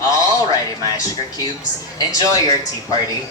Alrighty, my sugar cubes. Enjoy your tea party.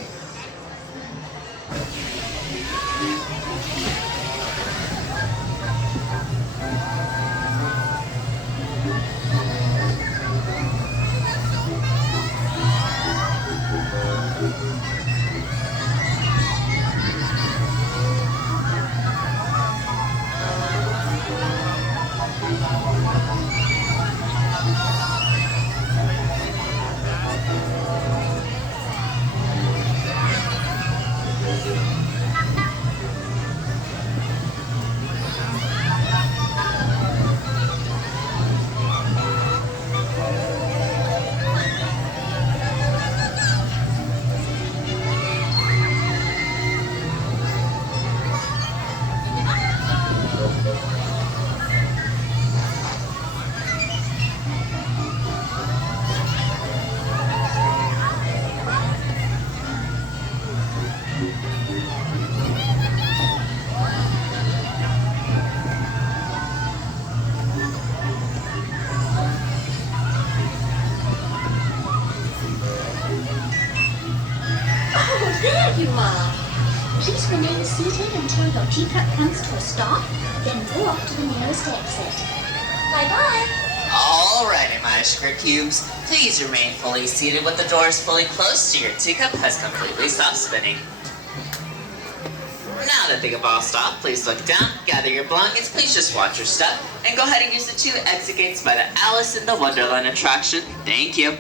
There you are. Please remain seated until your teacup comes to a stop, then go off to the nearest exit. Bye-bye. Alrighty, my sugar cubes. Please remain fully seated with the doors fully closed till your teacup has completely stopped spinning. Now that they have all stopped, please look down, gather your belongings, please just watch your step, and go ahead and use the 2 exit gates by the Alice in the Wonderland attraction. Thank you.